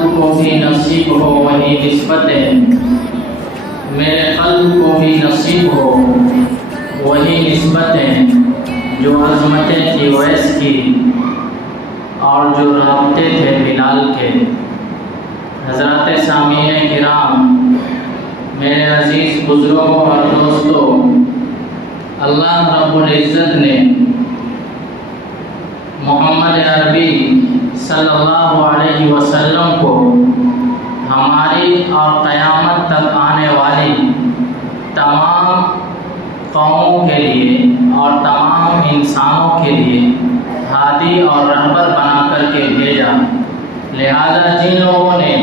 قلب کو بھی نصیب ہو وہی نسبتیں، میرے قلب کو بھی نصیب ہو وہی نسبتیں جو عظمتیں تھی اویس کی اور جو رابطے تھے بلال کے۔ حضرات سامعین کرام، میرے عزیز بزرگوں اور دوستوں، اللہ رب العزت نے محمد عربی صلی اللہ علیہ وسلم کو ہماری اور قیامت تک آنے والی تمام قوموں کے لیے اور تمام انسانوں کے لیے ہادی اور رہبر بنا کر کے بھیجا۔ لہذا جن لوگوں نے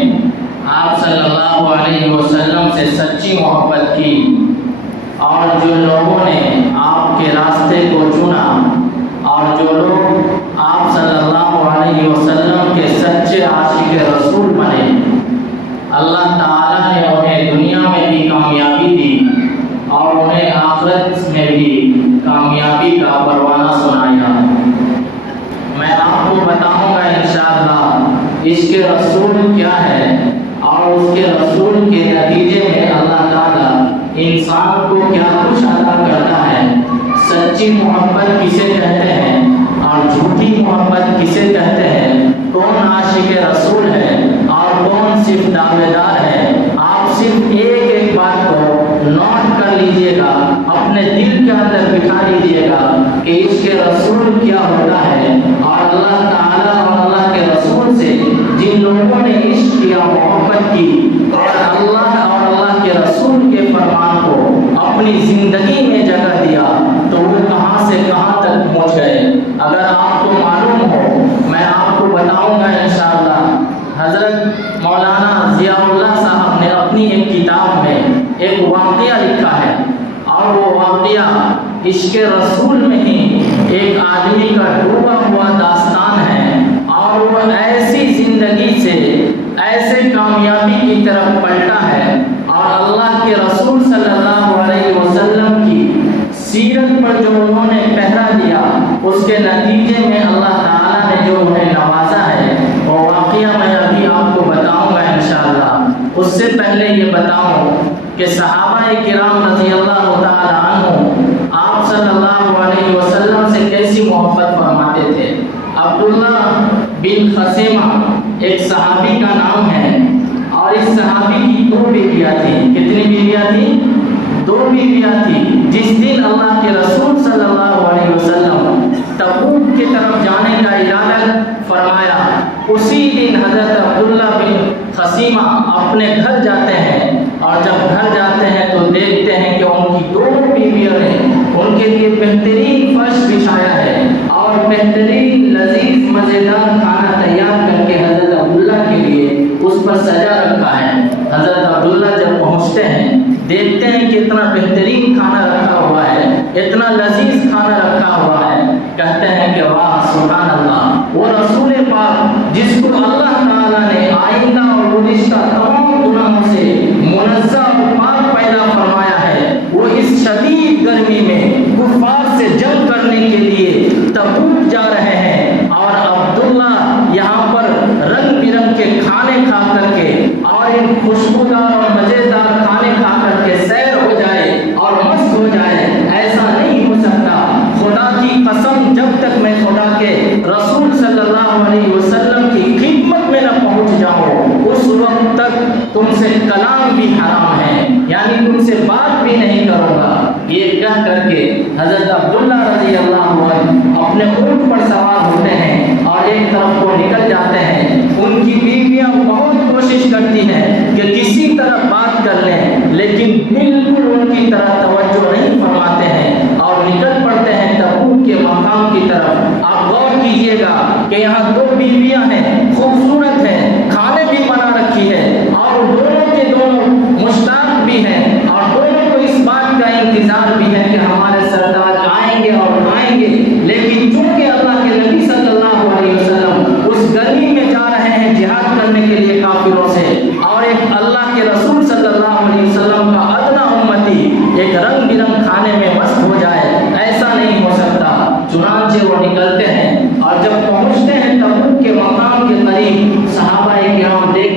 آپ صلی اللہ علیہ وسلم سے سچی محبت کی اور جو لوگوں نے آپ کے راستے کو چنا اور جو لوگ آپ صلی اللہ علیہ وسلم کے سچے عاشق رسول بنے، اللہ تعالیٰ نے انہیں دنیا میں بھی کامیابی دی اور انہیں آخرت میں بھی کامیابی کا پروانہ سنایا۔ میں آپ کو بتاؤں گا انشاءاللہ اس کے رسول کیا ہے اور اس کے رسول کے نتیجے میں اللہ تعالیٰ انسان کو کیا کچھ عطا کرتا ہے، سچی محبت کسے کہتے ہیں اور جھوٹی محبت کسے کہتے ہیں، کون عاشق رسول ہے اور کون صرف دعوے دار ہے۔ آپ صرف ایک ایک بات کو نوٹ کر لیجئے گا، اپنے دل کے اندر بٹھا لیجئے گا کہ اس کے رسول کیا ہوتا ہے، اور اللہ تعالیٰ اور اللہ کے رسول سے جن لوگوں نے عشق کیا، محبت کی اور اللہ کے رسول کے فرمان کو اپنی زندگی میں جگہ دیا، تو وہ کہاں سے کہاں تک پہنچ گئے۔ اگر آپ کو معلوم ہو، میں آپ کو بتاؤں گا انشاءاللہ۔ حضرت مولانا ضیاء اللہ صاحب نے اپنی ایک کتاب میں ایک واقعہ لکھا ہے، اور وہ واقعہ عشق رسول میں ہی ایک آدمی کا ڈوبا ہوا داستان ہے، اور وہ ایسی زندگی سے ایسے کامیابی کی طرف پلٹا ہے، اور اللہ کے رسول صلی اللہ علیہ وسلم کی سیرت پر جو انہوں نے پہرا دیا، اس کے نتیجے میں اللہ تعالیٰ نے جو انہیں نوازا ہے، وہ واقعہ میں ابھی آپ کو بتاؤں گا انشاءاللہ۔ اس سے پہلے یہ بتاؤں کہ صحابہ کرام رضی اللہ تعالیٰ عنہ آپ صلی اللہ علیہ وسلم سے کیسی محبت فرماتے تھے۔ عبداللہ بن خثیمہ ایک صحابی کا نام ہے، اور اس صحابی کی 2 بیویاں تھیں۔ کتنی بیویاں تھیں؟ 2 بیویاں تھیں۔ جس دن اللہ کے رسول صلی اللہ علیہ وسلم تبوک کی طرف جانے کا ارادہ فرمایا، اسی دن حضرت عبداللہ بن خثیمہ اپنے گھر جاتے ہیں، اور جب گھر جاتے ہیں تو دیکھتے ہیں کہ ان کی 2 بیویوں نے ان کے لیے بہترین فرش بچھایا ہے اور بہترین لذیذ مزیدار کھانا تیار کر کے حضرت عبداللہ کے لیے اس پر سجا رکھا ہے۔ حضرت عبداللہ جب پہنچتے ہیں، دیکھتے ہیں کہ اتنا بہترین کھانا رکھا ہوا ہے، اتنا لذیذ کھانا رکھا ہوا ہے، کہتے ہیں کہ واہ سبحان اللہ، وہ رسول پاک جس کو اللہ تعالیٰ نے آئندہ اور گزشتہ تمام گناہوں سے منزہ اور پاک پیدا فرمایا ہے، وہ اس شدید گرمی میں کفار سے جنگ کرنے کے لیے تبوک جا رہے ہیں، اور عبداللہ یہاں پر رنگ برنگ کے کھانے کھا کر کے اور ان خوشبودار اور مزیدار کھانے کھا کر کے سیر ہو جائے اور مست ہو جائے، ایسا نہیں ہو سکتا۔ خدا کی قسم، جب تک میں خدا کے رسول صلی اللہ علیہ وسلم کی خدمت میں نہ پہنچ جاؤں، اس وقت تک تم سے کلام بھی حرام ہے، یعنی تم سے بات بھی نہیں کروں گا۔ یہ کہہ کر کے حضرت عبداللہ رضی اللہ عنہ اپنے اونٹ پر سوار ہوتے ہیں اور ایک طرف کو نکل جاتے ہیں۔ ان کی بیویاں بہت کوشش کرتی ہیں کہ کسی طرح بات کر لیں، لیکن بالکل ان کی طرح توجہ نہیں فرماتے ہیں اور نکل پڑتے ہیں تبوک کے مقام کی طرف۔ آپ غور کیجئے گا کہ یہاں 2 بیویاں ہیں، خوبصورت ہیں، کھانے بھی بنا رکھی ہے، اور دونوں کے دونوں مشتاق بھی ہیں، اور دونوں کو اس بات کا انتظار بھی ہے کہ ہمارے سردار آئیں گے اور آئیں گے، لیکن چونکہ اللہ کے نبی صلی اللہ علیہ وسلم اس گرمی میں جا رہے ہیں جہاد کرنے کے لیے کافروں سے، اور ایک اللہ کے رسول صلی اللہ علیہ وسلم کا ادنا امتی ایک رنگ برنگ کھانے میں مست ہو جائے، ایسا نہیں ہو سکتا۔ چنانچہ وہ نکلتے ہیں، اور جب پہنچتے ہیں تبوک کے مقام کے قریب، صحابہ کرام دیکھ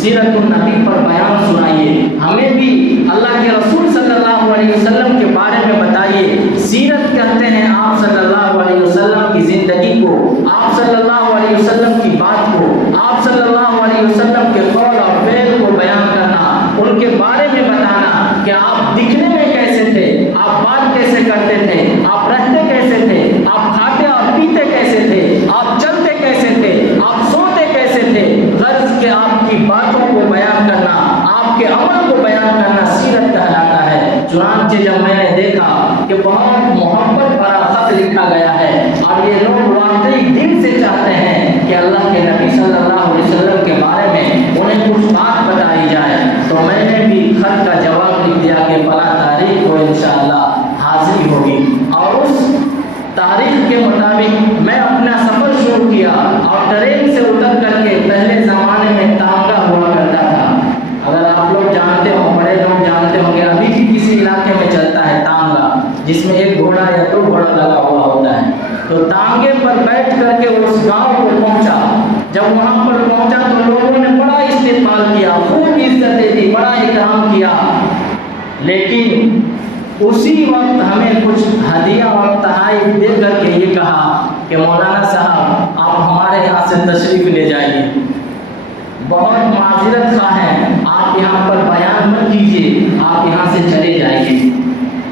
سیرت النبی پر بیان سنائیے، ہمیں بھی اللہ کے رسول صلی اللہ علیہ وسلم کے بارے میں بتائیے۔ سیرت کہتے ہیں آپ صلی اللہ علیہ وسلم کی زندگی کو، آپ صلی اللہ علیہ وسلم کی بات کو، آپ صلی اللہ علیہ وسلم کے قول اور فعل کو بیان کرنا، ان کے بارے میں بتانا کہ آپ دکھنے میں کیسے تھے، آپ بات کیسے کرتے تھے، آپ رہتے کیسے تھے، آپ کھاتے اور پیتے کیسے تھے، آپ چلتے کیسے تھے، آپ سوتے کیسے تھے، غرض کہ آپ کی باتوں کو بیان کرنا، آپ کے عمل کو بیان کرنا سیرت کہلاتا ہے۔ چنانچہ جب میں نے دیکھا کہ بہت محبت بھرا خط لکھا گیا ہے اور یہ لوگ واقعی دل سے چاہتے ہیں کہ اللہ کے نبی صلی اللہ علیہ وسلم کے بارے میں انہیں کچھ بات بتائی جائے، تو میں نے بھی خط کا جواب لکھ دیا کہ فلاں تاریخ کو انشاءاللہ حاضری ہوگی، اور اس تاریخ کے مطابق میں اپنا سفر شروع کیا اور ٹرین سے اتر کر کے پہلے زمانے میں تانگا ہوا کرتا تھا، اگر آپ لوگ جانتے ہو، بڑے لوگ جانتے ہوں گے، ابھی بھی کسی علاقے میں چلتا ہے تانگا، جس میں ایک گھوڑا یا دو گھوڑا لگا ہوا ہوتا ہے، تو تانگے پر بیٹھ کر کے اس گاؤں کو پہنچا۔ جب وہاں پر پہنچا تو لوگوں نے بڑا استقبال کیا، خوب عزتیں دی، بڑا اکرام کیا، لیکن اسی وقت ہمیں کچھ ہدیہ اور تحائف دے کر کے یہ کہا کہ مولانا صاحب آپ ہمارے یہاں سے تشریف لے جائیے، بہت معذرت خواہ ہیں، آپ یہاں پر بیان مت کیجیے، آپ یہاں سے چلے جائیے۔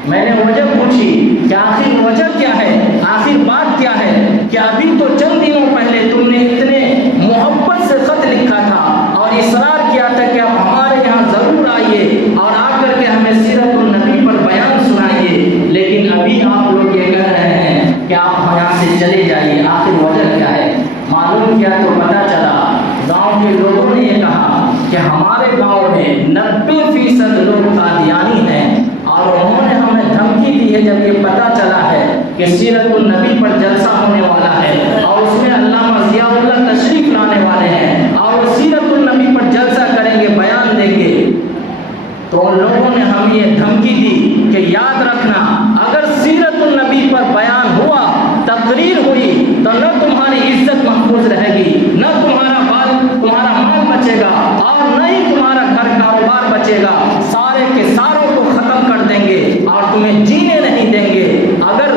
میں نے وجہ پوچھی کہ آخر وجہ کیا ہے، آخر بات کیا ہے، کہ ابھی تو چند دنوں پہلے تم نے اتنے محبت سے خط لکھا تھا اور اصرار کیا تھا کہ آپ ہمارے یہاں ضرور آئیے اور آ کر کے ہمیں سیرت النبی پر بیان سنائیے، لیکن ابھی آپ لوگ یہ کہہ رہے ہیں کہ آپ یہاں سے چلے جائیے، آخر وجہ کیا ہے؟ معلوم کیا تو پتہ چلا گاؤں کے لوگوں نے یہ کہا کہ ہمارے گاؤں میں 90% لوگ قادیانی ہیں، اور انہوں نے ہمیں دھمکی دی ہے جب یہ پتہ چلا ہے کہ سیرت النبی پر جلسہ ہونے والا ہے اور اس میں علامہ ضیاء اللہ تشریف لانے والے ہیں اور وہ سیرت النبی پر جلسہ کریں گے، بیان دیں گے، تو ان لوگوں نے ہمیں یہ دھمکی دی کہ یاد رکھنا اگر سیرت النبی پر بیان ہوا، تقریر ہوئی، تو نہ تمہاری عزت محفوظ رہے گی، نہ تمہارا مال بچے گا اور نہ ہی تمہارا گھر کاروبار بچے گا، سارے کے ساروں کو ختم کر دیں گے اور تمہیں جینے نہیں دیں گے۔ اگر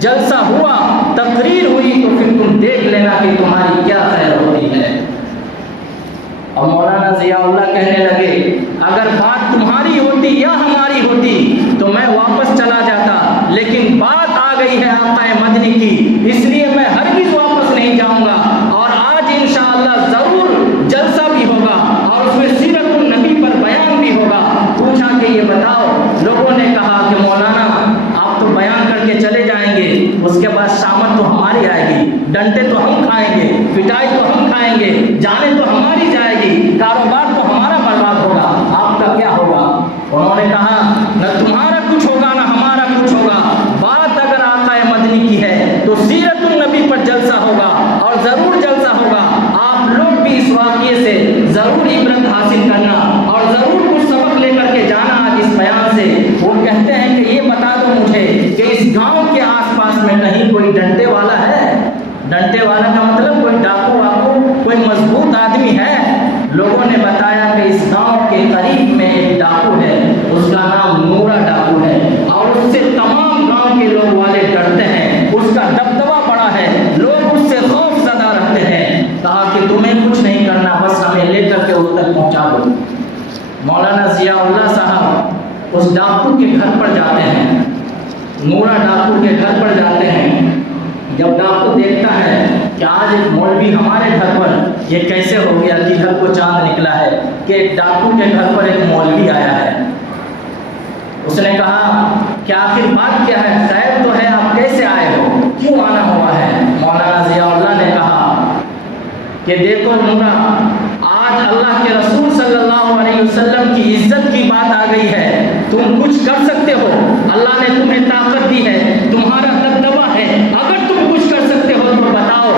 جلسہ ہوا، تقریر ہوئی، تو پھر تم دیکھ لینا کہ تمہاری کیا خیر ہوتی ہے۔ اور مولانا ضیاء اللہ کہنے لگے اگر بات تمہاری ہوتی یا ہماری ہوتی تو میں واپس چلا جاتا، لیکن بات آ گئی ہے آقا مدنی کی، اس لیے میں ہرگز واپس نہیں جاؤں گا، اور آج انشاءاللہ ضرور جلسہ بھی ہوگا اور اس میں سیرت النبی پر بیان بھی ہوگا۔ پوچھا کہ یہ بتاؤ، لوگوں نے کہا کہ مولانا آپ تو بیان کر کے چلے جائیں گے، اس کے بعد شامت تو ہماری آئے گی، ڈنڈے تو ہم کھائیں گے، پٹائی تو ہم کھائیں گے، جانے تو ہماری جائے گی، کاروبار تو ہمارا برباد ہوگا، آپ کا کیا ہوگا؟ انہوں نے کہا نہ تمہارا کچھ ہوگا نہ ہمارا کچھ ہوگا، بات اگر آقا مدنی کی ہے تو سیرت النبی پر جلسہ ہوگا اور ضرور جلسہ ہوگا، آپ لوگ بھی اس واقعے سے ضرور عبرت حاصل کرنا اور ضرور کچھ سبق لے کر کے جانا آج اس بیان سے۔ وہ کہتے ہیں کہ یہ بتا دو مجھے کہ اس گاؤں کے آس پاس میں کہیں کوئی ڈنڈے والا ہے؟ ڈنڈے والا کا مطلب کوئی ڈاکو واکو، کوئی مضبوط آدمی ہے؟ لوگوں نے بتایا کہ اس گاؤں کے قریب میں ایک ڈاکو ہے، اس کا نام نورا ڈاکو ہے، اور اس سے تمام گاؤں کے لوگ والے ڈرتے ہیں، اس کا دبدبہ بڑا ہے، لوگ اس سے خوف زدہ رہتے ہیں۔ کہا کہ تمہیں کچھ نہیں کرنا، بس ہمیں لے کر کے اس تک پہنچا دو۔ مولانا ضیاء اللہ صاحب اس ڈاکو کے گھر پر جاتے ہیں، نورا ڈاکو کے گھر پر جاتے ہیں۔ جب ڈاکو دیکھتا ہے کہ آج ایک مولوی ہمارے گھر پر، یہ کیسے ہو گیا کہ گھر کو چاند نکلا ہے کہ ایک ڈاکو کے گھر پر ایک مولوی آیا ہے، اس نے کہا کہ آخر بات کیا ہے، خیر تو ہے، آپ کیسے آئے ہو، کیوں آنا ہوا ہے؟ مولانا ضیاء اللہ نے کہا کہ دیکھو نورا، آج اللہ کے رسول صلی اللہ علیہ وسلم کی عزت کی بات آ گئی ہے، تم کچھ کر سکتے ہو، اللہ نے تمہیں طاقت دی ہے، تمہارا دبدبہ ہے، اگر تم کچھ کر سکتے ہو تو بتاؤ،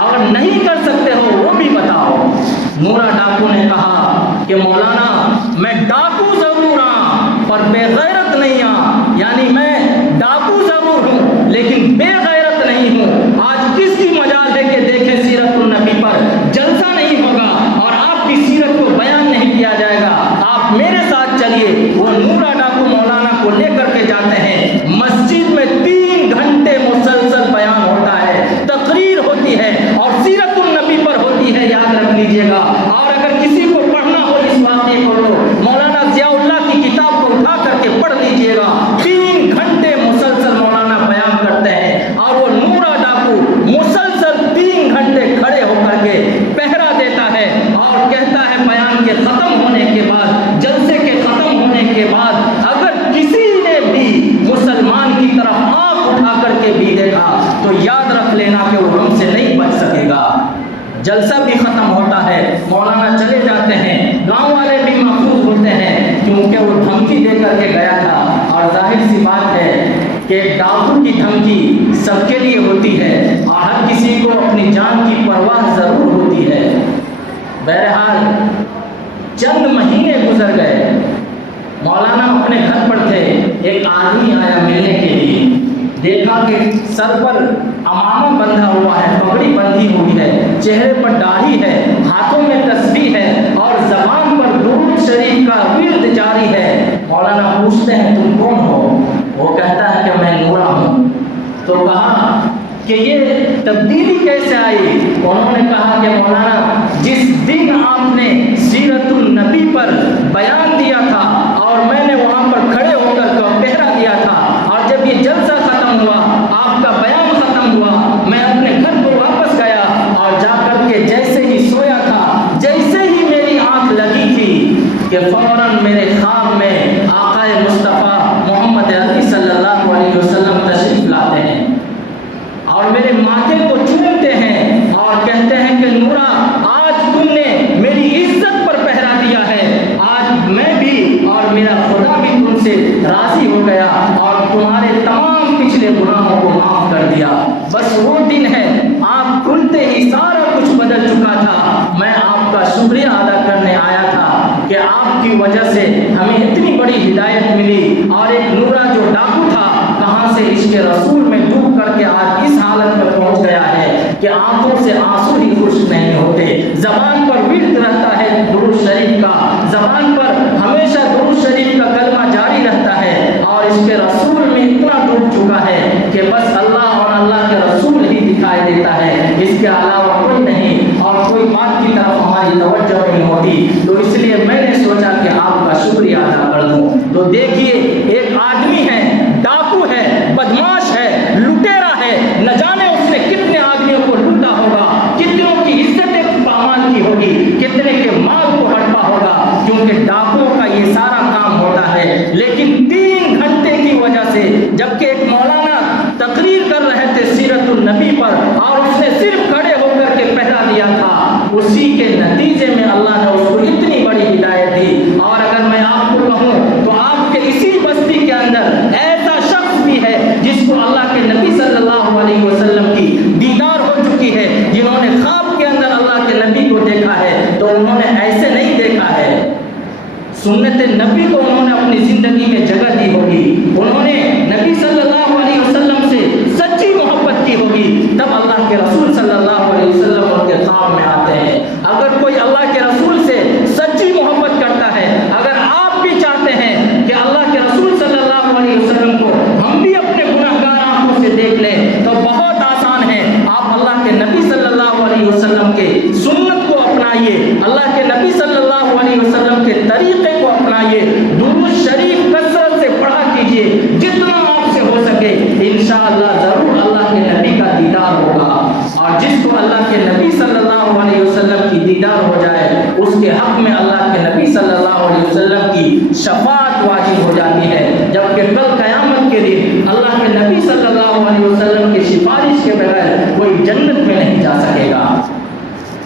اگر نہیں کر سکتے ہو وہ بھی بتاؤ۔ نورا ڈاکو نے کہا کہ مولانا میں ڈاکو ضرور ہوں پر بے غیرت نہیں ہوں، یعنی میں ڈاکو ضرور ہوں لیکن بے غیرت نہیں ہوں۔ آج کس کی مجال ہے کہ دیکھیں سیرت النبی پر جلسہ نہیں ہوگا اور آپ کی سیرت آپ میرے ساتھ چلیے۔ وہ نورا ڈاکو مولانا کو لے کر کے جاتے ہیں، مسجد میں 3 گھنٹے مسلسل بیان ہوتا ہے، تقریر ہوتی ہے اور سیرت النبی پر ہوتی ہے، یاد رکھ لیجئے گا۔ اور اگر کسی کو پڑھنا ہو اس واقعے کو تو مولانا ضیاء اللہ کی کتاب کو اٹھا کر کے پڑھ لیجئے گا۔ 3 گھنٹے مسلسل مولانا بیان کرتے ہیں اور وہ نورا ڈاکو مسلسل 3 گھنٹے کھڑے ہو کر کے پہرا دیتا ہے اور کہتا ہے بیان کے ختم ہونے کے بعد، جلسے کے ختم ہونے کے بعد اگر کسی نے بھی مسلمان کی طرف آنکھ اٹھا کر کے بھی دیکھا تو یاد رکھ لینا کہ وہ ہم سے نہیں بچ سکے گا۔ جلسہ بھی ختم ہوتا ہے، مولانا چلے جاتے ہیں، گاؤں والے بھی محفوظ ہوتے ہیں کیونکہ وہ دھمکی دے کر کے گیا تھا، اور ظاہر سی بات ہے کہ ڈاکو کی دھمکی سب کے لیے ہوتی ہے اور ہر کسی کو اپنی جان کی پرواہ ضرور ہوتی ہے۔ بہرحال چند مہینے گزر گئے، مولانا اپنے گھر پر تھے، ایک آدمی آیا ملنے کے لیے، دیکھا کہ سر پر امامہ بندھا ہوا ہے، پگڑی بندھی ہوئی ہے، چہرے پر داڑھی ہے، ہاتھوں میں تسبیح ہے اور زبان پر درود شریف کا ورد جاری ہے۔ مولانا پوچھتے ہیں تم کون ہو؟ وہ کہتا ہے کہ میں نورا ہوں۔ تو کہا کہ یہ تبدیلی کیسے آئی؟ انہوں نے کہا کہ مولانا جس دن آپ نے سیرت النبی پر بیان دیا تھا اور میں نے وہاں پر کھڑے ہو کر پہرا دیا تھا، اور جب یہ جلسہ ختم ہوا، آپ کا بیان ختم ہوا، میں اپنے گھر کو واپس گیا اور جا کر کے جیسے ہی سویا تھا، جیسے ہی میری آنکھ لگی تھی کہ فوراً میرے خواب میں آقا مصطفیٰ محمد عربی صلی اللہ علیہ وسلم تشریف لاتے ہیں اور میرے ماتھے کو چومتے ہیں اور کہتے ہیں کہ نورا آج تم نے میری عزت پر پہرا دیا ہے، آج میں بھی اور میرا خدا بھی تم سے راضی ہو گیا اور تمہارے تمام پچھلے گناہوں کو معاف کر دیا۔ بس وہ دن ہے، آپ کھلتے ہی سارا کچھ بدل چکا تھا، میں آپ کا شکریہ ادا کرنے آیا تھا کہ آپ کی وجہ سے ہمیں اتنی بڑی ہدایت ملی، اور ایک نورا جو ڈاکو تھا کہاں سے عشق رسول میں ڈوب کر کے آج اس حالت میں پہنچ گیا ہے کہ آنکھوں سے آنسو ہی خشک نہیں ہوتے، زبان پر ورد رہتا ہے درود شریف کا، زبان پر ہمیشہ درود شریف کا کلمہ جاری رہتا ہے، اور عشق رسول میں اتنا ڈوب چکا ہے کہ بس اللہ اور اللہ کے رسول ہی دکھائی دیتا ہے، اس کے علاوہ کوئی نہیں، اور کوئی بات کی طرف ہماری توجہ نہیں ہوتی۔ تو اس لیے میں نے سوچا کہ آپ کا شکریہ ادا کر دوں۔ تو دیکھیے ایک آدمی ہے، ڈاکو ہے، بدماش ہے، لٹیرا ہے، نہ جانے اس نے کتنے آدمیوں کو لوٹا ہوگا، کتنوں کی عزتیں پامال کی ہوگی، کتنے کے مال کو ہڑپا ہوگا، کیونکہ ڈاکوؤں کا یہ سارا کام ہوتا ہے۔ لیکن 3 گھنٹے کی وجہ سے، جبکہ ایک مولانا تقریر کر رہے تھے سیرت النبی پر اور اس نے صرف کھڑے ہو کر کے پہرا دیا تھا، اسی کے نتیجے میں اللہ نے اس کو اتنی بڑی ہدایت دی۔ اور اگر میں آپ کو کہوں تو آپ کے اسی بستی کے اندر ایسا شخص بھی ہے جس کو اللہ کے نبی صلی اللہ علیہ وسلم کی دیدار ہو چکی ہے، جنہوں نے خواب کے اندر اللہ کے نبی کو دیکھا ہے، تو انہوں نے ایسے نہیں دیکھا ہے، سنت نبی کو انہوں نے اپنی زندگی میں جگہ دی ہوگی، انہوں نے نبی صلی اللہ علیہ وسلم سے سچی محبت کی ہوگی، تب اللہ کے رسول صلی اللہ علیہ وسلم ان کے خواب میں آتے ہیں۔ اگر کوئی اللہ کے رسول سے سچی محبت کرتا ہے، اگر آپ بھی چاہتے ہیں کہ اللہ کے رسول صلی اللہ علیہ وسلم کو ہم بھی اپنے گناہگار آنکھوں سے دیکھ لیں، تو بہت آسان ہے، آپ اللہ کے نبی صلی اللہ علیہ وسلم کے سنت کو اپنائیے، اللہ کے نبی صلی اللہ علیہ وسلم کے طریقے کو اپنائیے، درود شریف کثرت سے پڑھا کیجیے، جتنا آپ سے ہو سکے، انشاءاللہ ضرور اللہ کے نبی کا دیدار ہوگا۔ اور جس کو اللہ کے نبی صلی اللہ علیہ وسلم کی دیدار ہو جائے، اس کے حق میں اللہ کے نبی صلی اللہ علیہ وسلم کی شفاعت واجب ہو جاتی ہے، جبکہ کل قیامت کے دن اللہ کے نبی صلی اللہ علیہ وسلم کی سفارش کے بغیر کوئی جنت میں نہیں جا سکے گا۔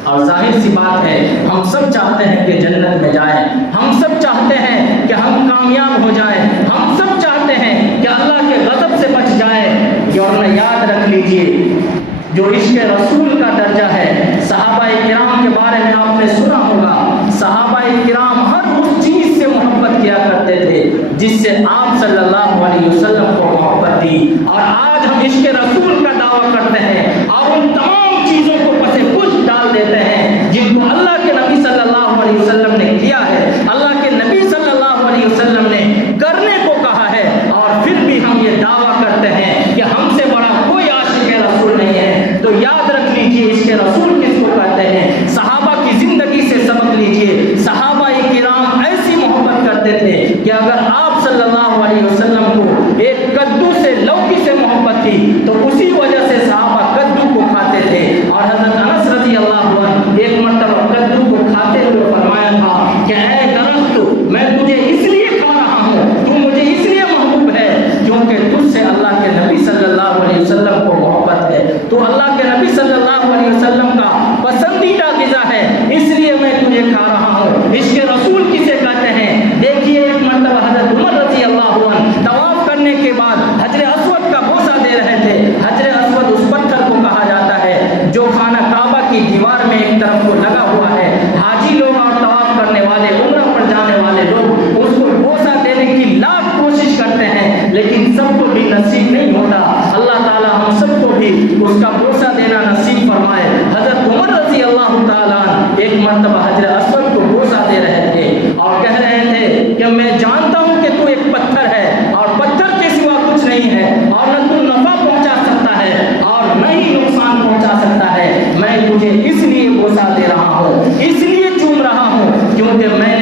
اور ظاہر سی بات ہے، ہم سب چاہتے ہیں کہ جنت میں جائیں، ہم سب چاہتے ہیں کہ ہم کامیاب ہو جائیں، ہم سب چاہتے ہیں کہ اللہ کے غضب سے بچ جائیں۔ اور نہ یاد رکھ لیجئے، جو عشق رسول کا درجہ ہے، صحابہ کرام کے بارے میں آپ نے سنا ہوگا، صحابہ کرام ہر اس چیز سے محبت کیا کرتے تھے جس سے آپ صلی اللہ علیہ وسلم کو محبت دی، اور آج ہم عشق رسول کا دعویٰ کرتے ہیں اور ان تمام چیزوں کو پس پش ڈال دیتے ہیں جن کو اللہ کے نبی صلی اللہ علیہ وسلم نے کیا ہے۔ اللہ کے نبی صلی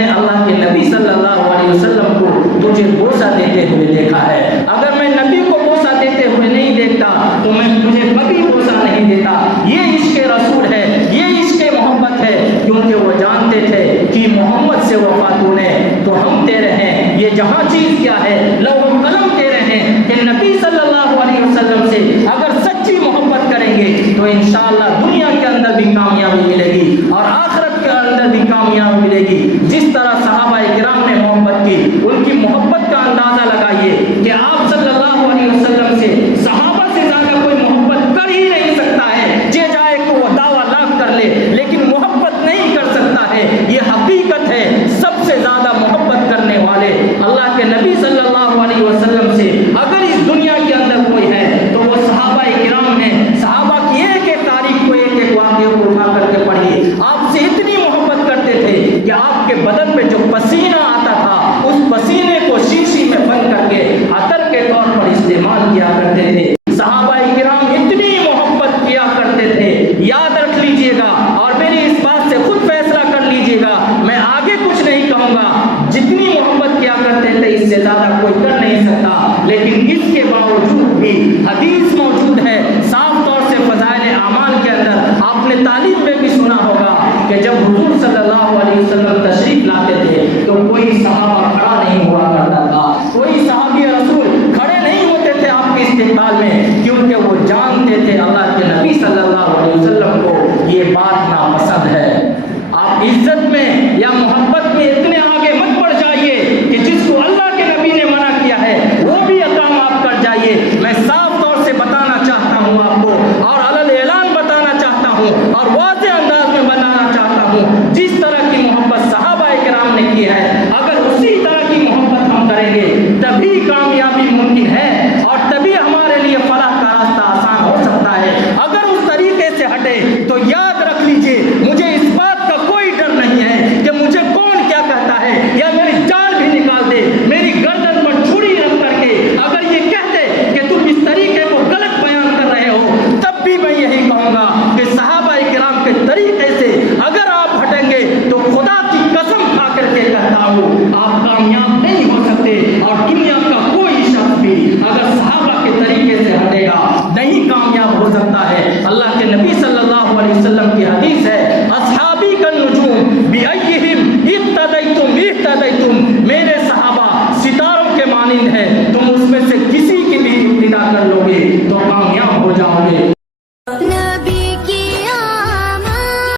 نے اللہ کے نبی صلی اللہ علیہ وسلم کو تجھے بوسہ دیتے ہوئے دیکھا ہے. اگر میں نبی کو بوسہ دیتے ہوئے نہیں دیکھتا تو میں تجھے کبھی بوسہ نہیں دیتا. یہ عشق رسول ہے, یہ عشق محبت ہے, کیونکہ وہ جانتے تھے کہ محمد سے وفا تو نے تو ہم تیرے ہیں. یہ جہاں چیز کیا ہے, لوح و قلم تیرے ہیں کہ نبی صلی اللہ علیہ وسلم سے اگر سچی محبت کریں گے تو انشاءاللہ دنیا کے اندر بھی کامیابی ملے گی اور آخرت کے اندر بھی کامیابی ملے گی. جس طرح صحابہ کرام نے محبت کی, ان کی محبت کا اندازہ لگائیے کہ آپ صلی اللہ علیہ وسلم سے صحابہ سے زیادہ کوئی محبت کر ہی نہیں سکتا ہے. جے جائے کو وہ دعویٰ لاکھ کر لے لیکن محبت نہیں کر سکتا ہے. یہ حقیقت ہے. سب سے زیادہ محبت کرنے والے اللہ کے نبی صلی اللہ علیہ وسلم سے اگر اس دنیا کے اندر کوئی ہے تو وہ صحابہ کرام ہیں. صحابہ کی ایک ایک تاریخ کو, ایک ایک واقعے کو اٹھا کر کے پڑھیے. آپ سے اتنی محبت کرتے تھے کہ آپ کے بدن میں جو پسینہ آتا تھا اس پسینے کو شیشی میں بند کر کے عطر کے طور پر استعمال کیا کرتے تھے. صحابہ کرام اتنی محبت کیا کرتے تھے. یاد رکھ لیجئے گا اور میری اس بات سے خود فیصلہ کر لیجئے گا. میں آگے کچھ نہیں کہوں گا. جتنی محبت کیا کرتے تھے اس سے زیادہ کوئی کر نہیں سکتا. لیکن اس کے باوجود بھی حدیث موجود ہے صاف طور سے فضائل اعمال کے اندر. آپ نے تعلیم میں بھی سنا ہوگا کہ جب حضور صلی اللہ علیہ وسلم تشریف